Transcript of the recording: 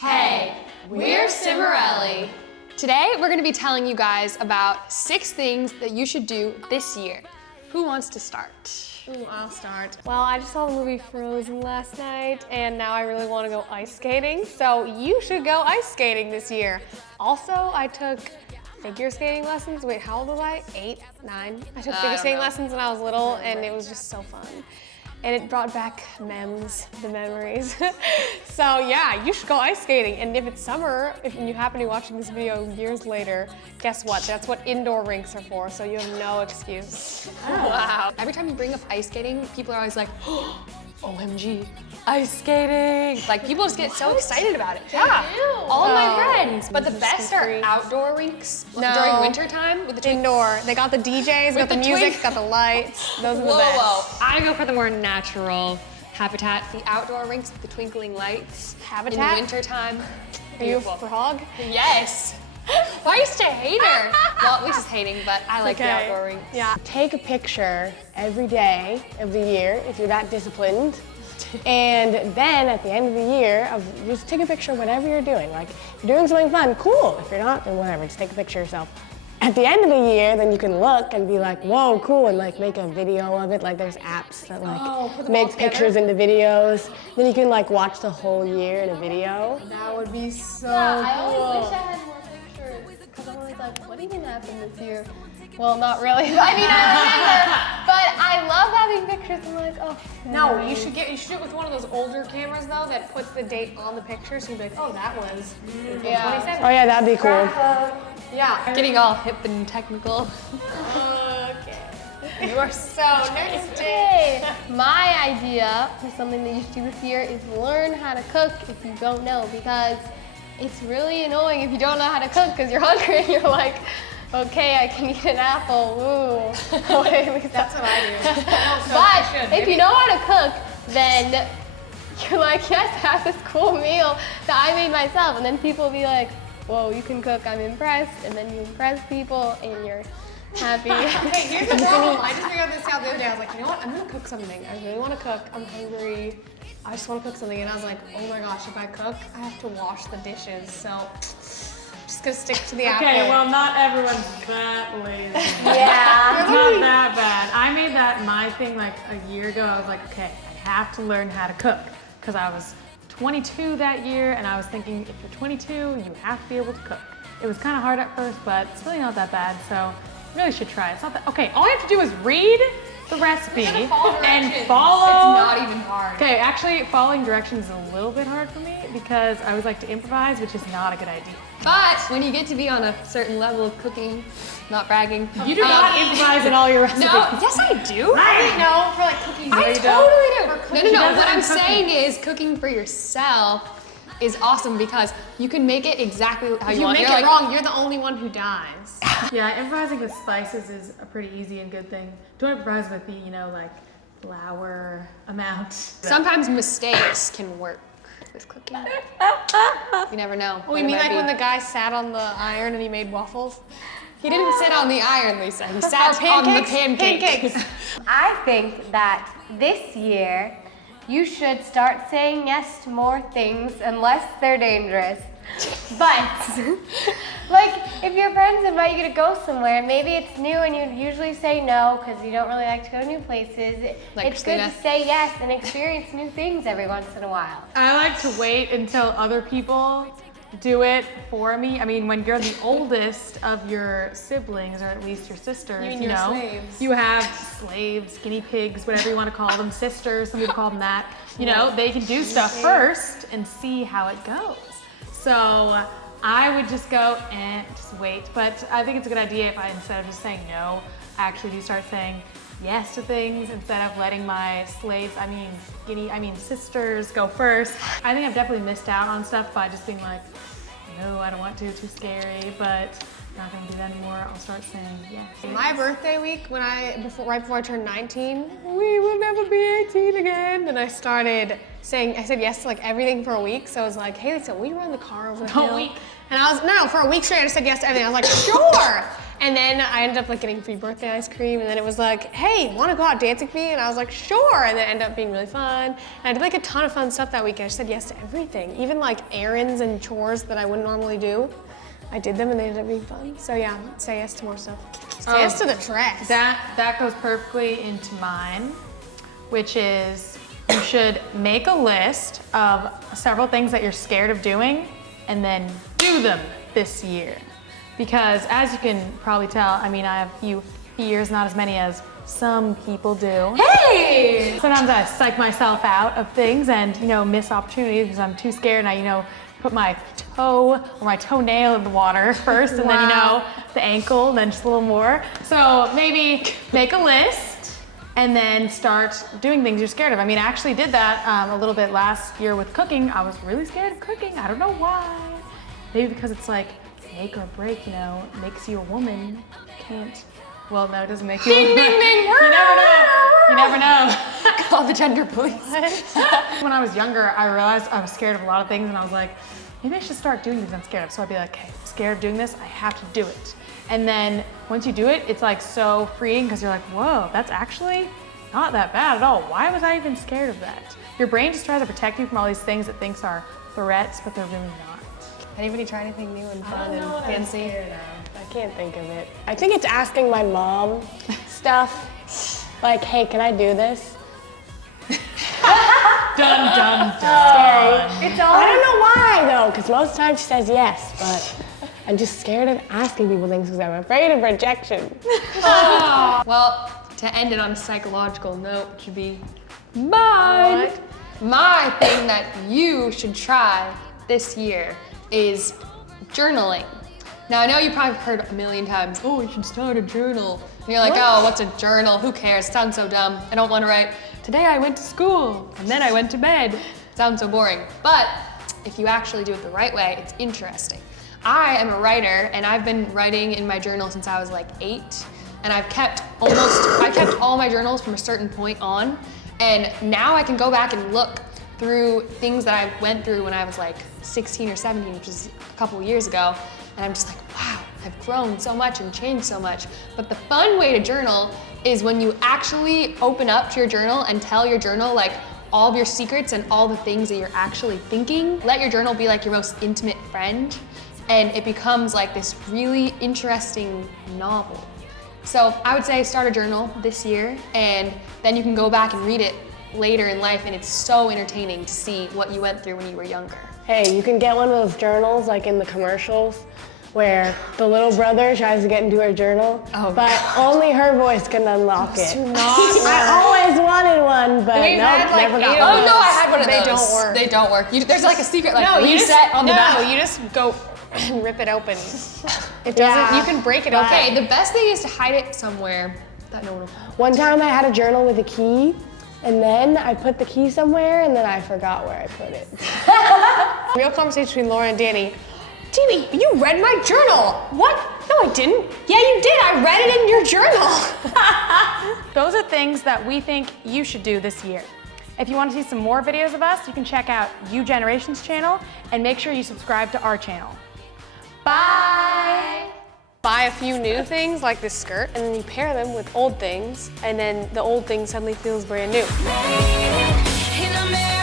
Hey, we're Cimorelli. Today, we're gonna be telling you guys about 6 things that you should do this year. Who wants to start? Ooh, I'll start. Well, I just saw the movie Frozen last night, and now I really want to go ice skating, so you should go ice skating this year. Also, I took figure skating lessons. Wait, how old was I? 8, 9? I took figure skating lessons when I was little, and it was just so fun. And it brought back the memories. So yeah, you should go ice skating. And if it's summer, if you happen to be watching this video years later, guess what? That's what indoor rinks are for, so you have no excuse. Oh, wow. Every time you bring up ice skating, people are always like, oh, OMG, ice skating. Like, people just get so excited about it. Yeah, all of my friends. But the best are outdoor rinks during winter time with the Indoor. They got the DJs, got the music, got the lights. Those are the best. Whoa. I go for the more natural habitat. The outdoor rinks with the twinkling lights. Habitat? In winter time. Are you a frog? Yes. Well, I used to hate her. Well, at least it's hating, but I like the outdoor rinks. Yeah. Take a picture every day of the year if you're that disciplined. And then at the end of the year, just take a picture of whatever you're doing. Like, if you're doing something fun, cool. If you're not, then whatever, just take a picture yourself. At the end of the year, then you can look and be like, whoa, cool, and like make a video of it. Like there's apps that like make pictures into videos. Then you can like watch the whole year in a video. That would be so cool. I always wish I had more pictures because I'm always like, what even happened this year? Well, not really. I mean, I remember, but I love having pictures. I'm like, oh. No, you should do it with one of those older cameras though that puts the date on the picture, so you'd be like, oh, that was April 27th. Oh yeah, that'd be cool. Yeah. Getting all hip and technical. Okay. You are so Okay. My idea for something that you should do this year is learn how to cook if you don't know, because it's really annoying if you don't know how to cook because you're hungry and you're like, okay, I can eat an apple, woo. That's what I do. But if you know how to cook, then you're like, yes, I have this cool meal that I made myself. And then people will be like, whoa, you can cook, I'm impressed. And then you impress people and you're happy. Hey, here's the problem. I just figured this out the other day. I was like, you know what? I'm gonna cook something. I really want to cook. I'm hungry. I just want to cook something. And I was like, oh my gosh, if I cook, I have to wash the dishes. So I'm just gonna stick to the apple. Okay, well, not everyone's that lazy. Yeah. It's not that bad. I made that my thing like a year ago. I was like, okay, I have to learn how to cook because I was 22 that year, and I was thinking, if you're 22, you have to be able to cook. It was kind of hard at first, but it's really not that bad, so you really should try it. It's not that, okay, all you have to do is read the recipe and follow. It's not even hard. Okay, actually, following directions is a little bit hard for me because I always like to improvise, which is not a good idea. But when you get to be on a certain level of cooking, not bragging. You do not improvise in all your recipes. No, yes I do. No, for like cookies. I totally do. No. What I'm cooking. saying is cooking for yourself is awesome because you can make it exactly how If you you want. make You're it like, wrong, you're the only one who dies. Yeah, improvising with spices is a pretty easy and good thing. Don't improvise with the, like flour amount. sometimes mistakes can work with cooking. You never know. Oh, you mean like when the guy sat on the iron and he made waffles? He didn't sit on the iron, Lisa. He sat on the pancake. Pancakes. I think that this year you should start saying yes to more things unless they're dangerous. But, like, if your friends invite you to go somewhere, maybe it's new and you usually say no because you don't really like to go to new places. Like it's good Christina. to say yes and experience new things every once in a while. I like to wait until other people do it for me. I mean, when you're the oldest of your siblings, or at least your sisters, You mean your slaves. you have slaves, guinea pigs, whatever you want to call them, sisters, some people call them that. They can do stuff first and see how it goes. So I would just go and just wait. But I think it's a good idea if I, instead of just saying no, I actually do start saying yes to things instead of letting my slaves, sisters go first. I think I've definitely missed out on stuff by just being like, no, I don't want to, too scary, but I'm not gonna do that anymore. I'll start saying yes. My birthday week, right before I turned 19, we will never be 18 again. And I said yes to like everything for a week. So I was like, hey Lisa, will you run the car over the hill? week? And I was, no, for a week straight, I just said yes to everything. I was like, sure. And then I ended up like getting free birthday ice cream, and then it was like, hey, wanna go out dancing with me? And I was like, sure. And then it ended up being really fun. And I did like a ton of fun stuff that weekend. I said yes to everything, even like errands and chores that I wouldn't normally do. I did them and they ended up being fun. So yeah, say yes to more stuff. Say yes to the dress. That goes perfectly into mine, which is you should make a list of several things that you're scared of doing and then do them this year. Because as you can probably tell, I mean, I have a few fears, not as many as some people do. Hey! Sometimes I psych myself out of things and, miss opportunities because I'm too scared and I, put my toe or my toenail in the water first and then, the ankle, and then just a little more. So maybe make a list and then start doing things you're scared of. I mean, I actually did that a little bit last year with cooking. I was really scared of cooking. I don't know why. Maybe because it's like make or break, makes you a woman. Can't. Well, no, it doesn't make you a woman. Ding, ding. You never know. You never know. Call the gender police. When I was younger, I realized I was scared of a lot of things and I was like, maybe I should start doing things I'm scared of. So I'd be like, okay, I'm scared of doing this, I have to do it. And then once you do it, it's like so freeing because you're like, whoa, that's actually not that bad at all. Why was I even scared of that? Your brain just tries to protect you from all these things it thinks are threats, but they're really not. Anybody try anything new and fun and I'm fancy? scared of. I can't think of it. I think it's asking my mom stuff. Like, hey, can I do this? Dun, dun, dun. Scary. I don't know why though, because most times she says yes, but I'm just scared of asking people things because I'm afraid of rejection. Well, to end it on a psychological note, it should be mine. What? My thing that you should try this year is journaling. Now, I know you probably heard a million times, oh, you should start a journal. And you're like, oh, what's a journal? Who cares? It sounds so dumb. I don't want to write, today I went to school, and then I went to bed. It sounds so boring. But if you actually do it the right way, it's interesting. I am a writer, and I've been writing in my journal since I was like 8. And I kept all my journals from a certain point on. And now I can go back and look through things that I went through when I was like 16 or 17, which is a couple years ago. And I'm just like, wow, I've grown so much and changed so much. But the fun way to journal is when you actually open up to your journal and tell your journal like all of your secrets and all the things that you're actually thinking. Let your journal be like your most intimate friend. And it becomes like this really interesting novel. So I would say start a journal this year, and then you can go back and read it later in life, and it's so entertaining to see what you went through when you were younger. Hey, you can get one of those journals like in the commercials where the little brother tries to get into her journal, but only her voice can unlock it. I always wanted one, but never got Oh one. no, I had one of They those. don't work. They don't work. There's like a secret like you reset on the back. No, you just go and rip it open. It doesn't, you can break it open. Okay, the best thing is to hide it somewhere that no one will find. One time I had a journal with a key, and then I put the key somewhere, and then I forgot where I put it. Real conversation between Laura and Danny. Danny, you read my journal. What? No, I didn't. Yeah, you did. I read it in your journal. Those are things that we think you should do this year. If you want to see some more videos of us, you can check out U Generation's channel and make sure you subscribe to our channel. Bye! Buy a few new things like this skirt, and then you pair them with old things, and then the old thing suddenly feels brand new. In America.